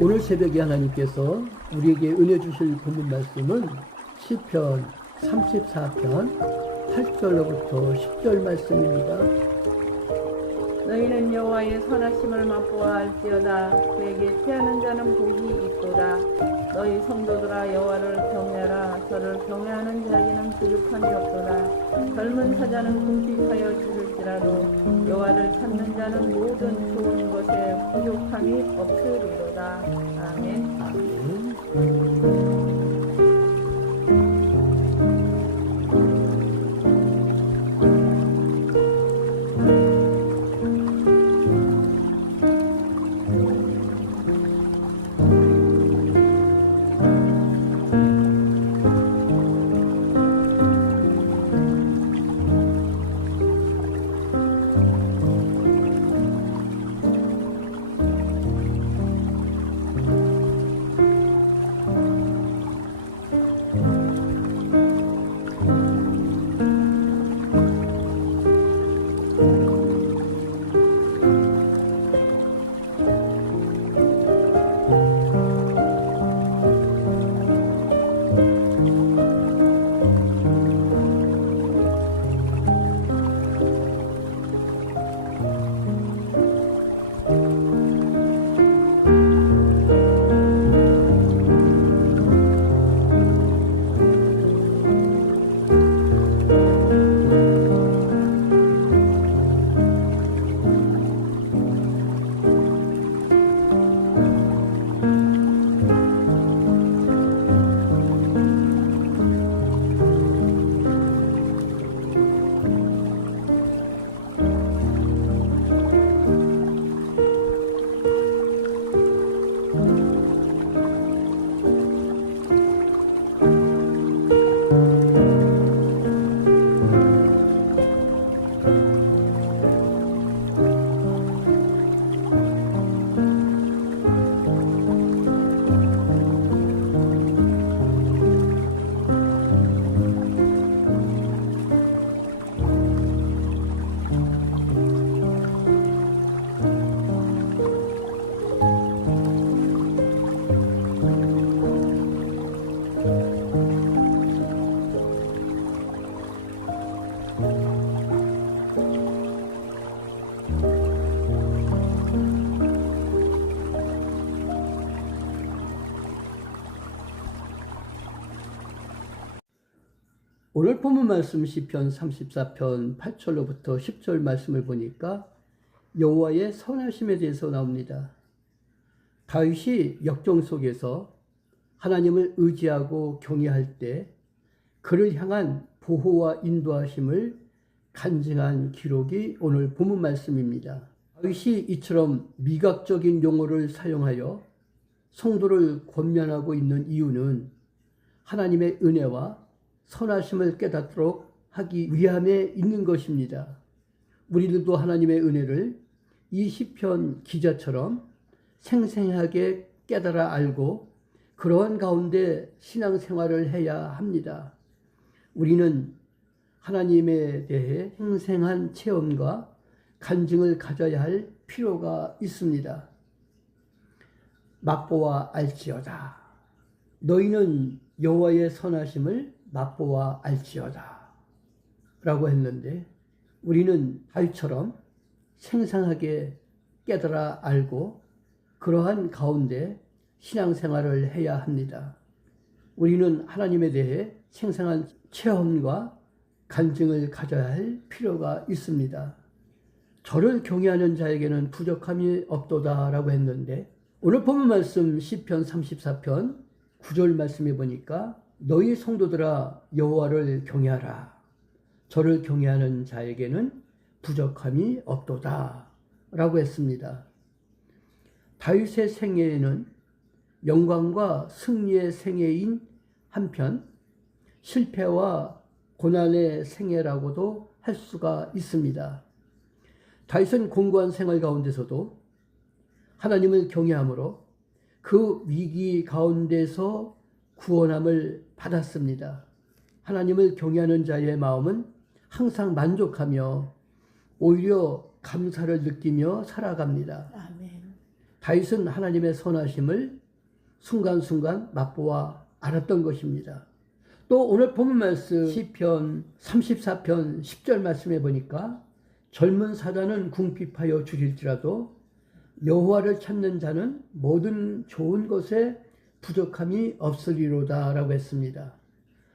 오늘 새벽에 하나님께서 우리에게 은혜 주실 본문 말씀은 시편 34편 8절로부터 10절 말씀입니다. 너희는 여호와의 선하심을 맛보아 알지어다. 그에게 피하는 자는 복이 있도다. 너희 성도들아 여호와를 경외하라. 저를 경외하는 자에게는 부족함이 없도다. 젊은 사자는 궁핍하여 죽을지라도 여호와를 찾는 자는 모든 좋은 것에 부족함이 없으리로다. 아멘. 아멘. 오늘 본문 말씀 시편 34편 8절로부터 10절 말씀을 보니까 여호와의 선하심에 대해서 나옵니다. 다윗이 역경 속에서 하나님을 의지하고 경외할 때 그를 향한 보호와 인도하심을 간증한 기록이 오늘 본문 말씀입니다. 다윗이 이처럼 미각적인 용어를 사용하여 성도를 권면하고 있는 이유는 하나님의 은혜와 선하심을 깨닫도록 하기 위함에 있는 것입니다. 우리들도 하나님의 은혜를 이 시편 기자처럼 생생하게 깨달아 알고 그러한 가운데 신앙생활을 해야 합니다. 우리는 하나님에 대해 생생한 체험과 간증을 가져야 할 필요가 있습니다. 맛보아 알지어다. 너희는 여호와의 선하심을 맛보아 알지어다 라고 했는데 우리는 다윗처럼 생생하게 깨달아 알고 그러한 가운데 신앙생활을 해야 합니다. 우리는 하나님에 대해 생생한 체험과 간증을 가져야 할 필요가 있습니다. 저를 경외하는 자에게는 부족함이 없도다라고 했는데, 오늘 본문 말씀 시편 34편 9절 말씀에 보니까 너희 성도들아 여호와를 경외하라. 저를 경외하는 자에게는 부족함이 없도다 라고 했습니다. 다윗의 생애에는 영광과 승리의 생애인 한편 실패와 고난의 생애라고도 할 수가 있습니다. 다윗은 공고한 생활 가운데서도 하나님을 경외함으로 그 위기 가운데서 구원함을 받았습니다. 하나님을 경외하는 자의 마음은 항상 만족하며 오히려 감사를 느끼며 살아갑니다. 아멘. 다윗은 하나님의 선하심을 순간순간 맛보아 알았던 것입니다. 또 오늘 본문 말씀 시편 34편 10절 말씀에 보니까 젊은 사자는 궁핍하여 죽일지라도 여호와를 찾는 자는 모든 좋은 것에 부족함이 없으리로다 라고 했습니다.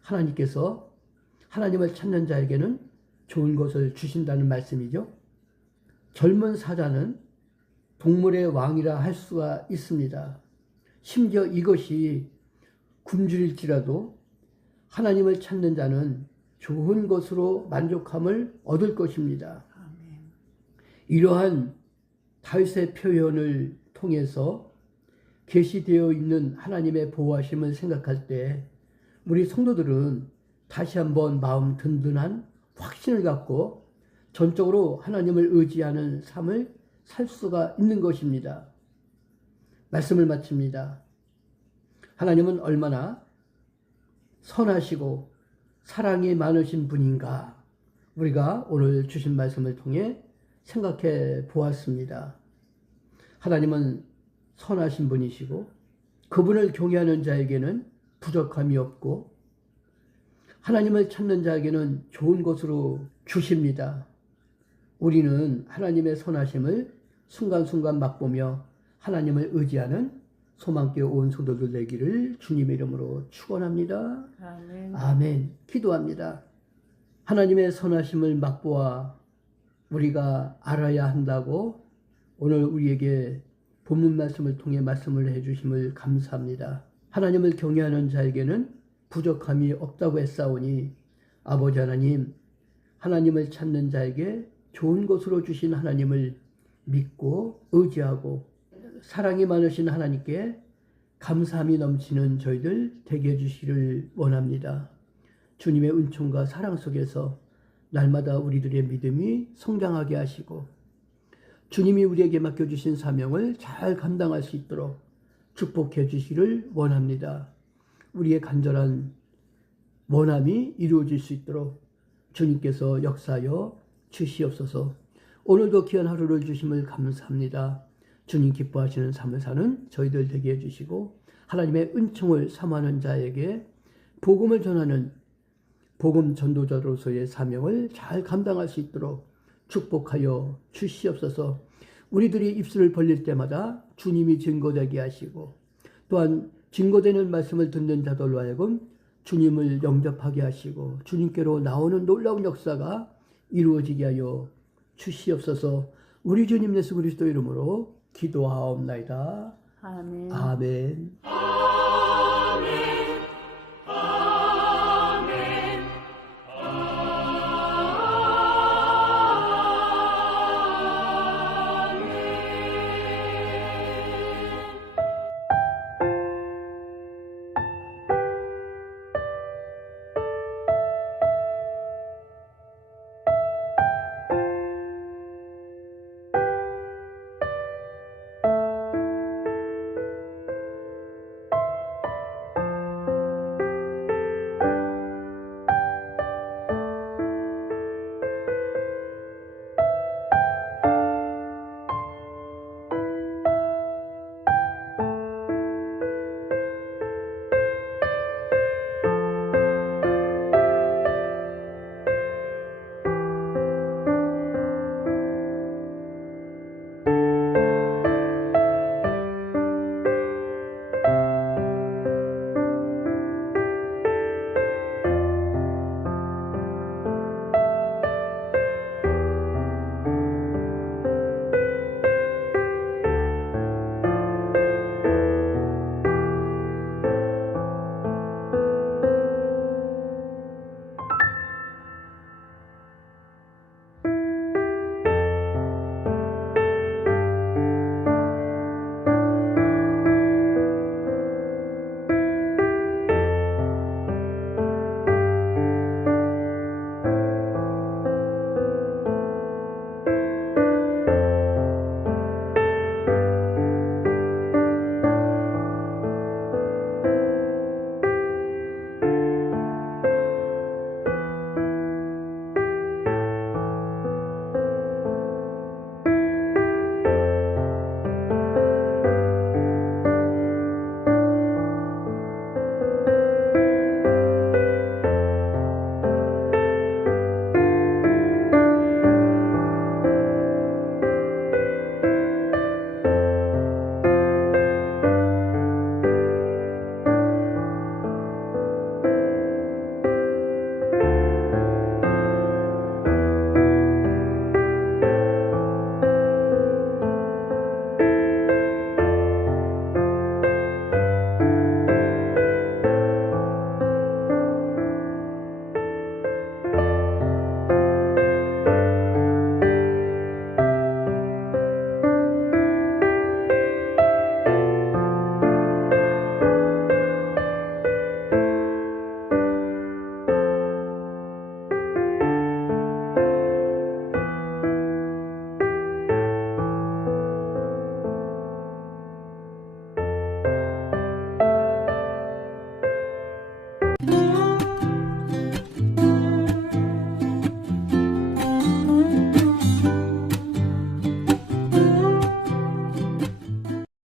하나님께서 하나님을 찾는 자에게는 좋은 것을 주신다는 말씀이죠. 젊은 사자는 동물의 왕이라 할 수가 있습니다. 심지어 이것이 굶주릴지라도 하나님을 찾는 자는 좋은 것으로 만족함을 얻을 것입니다. 아멘. 이러한 다윗의 표현을 통해서 계시되어 있는 하나님의 보호하심을 생각할 때 우리 성도들은 다시 한번 마음 든든한 확신을 갖고 전적으로 하나님을 의지하는 삶을 살 수가 있는 것입니다. 말씀을 마칩니다. 하나님은 얼마나 선하시고 사랑이 많으신 분인가 우리가 오늘 주신 말씀을 통해 생각해 보았습니다. 하나님은 선하신 분이시고 그분을 경외하는 자에게는 부족함이 없고 하나님을 찾는 자에게는 좋은 것으로 주십니다. 우리는 하나님의 선하심을 순간순간 맛보며 하나님을 의지하는 소망교회 온 성도들 되기를 주님의 이름으로 축원합니다. 아멘. 아멘. 기도합니다. 하나님의 선하심을 맛보아 우리가 알아야 한다고 오늘 우리에게 본문 말씀을 통해 말씀을 해주심을 감사합니다. 하나님을 경외하는 자에게는 부족함이 없다고 했사오니 아버지 하나님, 하나님을 찾는 자에게 좋은 것으로 주신 하나님을 믿고 의지하고 사랑이 많으신 하나님께 감사함이 넘치는 저희들 되게 해주시기를 원합니다. 주님의 은총과 사랑 속에서 날마다 우리들의 믿음이 성장하게 하시고 주님이 우리에게 맡겨주신 사명을 잘 감당할 수 있도록 축복해 주시기를 원합니다. 우리의 간절한 원함이 이루어질 수 있도록 주님께서 역사하여 주시옵소서. 오늘도 귀한 하루를 주심을 감사합니다. 주님 기뻐하시는 삶을 사는 저희들 되게 해주시고 하나님의 은총을 사모하는 자에게 복음을 전하는 복음 전도자로서의 사명을 잘 감당할 수 있도록 축복하여 주시옵소서. 우리들이 입술을 벌릴 때마다 주님이 증거되게 하시고 또한 증거되는 말씀을 듣는 자들로 하여금 주님을 영접하게 하시고 주님께로 나오는 놀라운 역사가 이루어지게 하여 주시옵소서. 우리 주님 예수 그리스도 이름으로 기도하옵나이다. 아멘. 아멘. 아멘.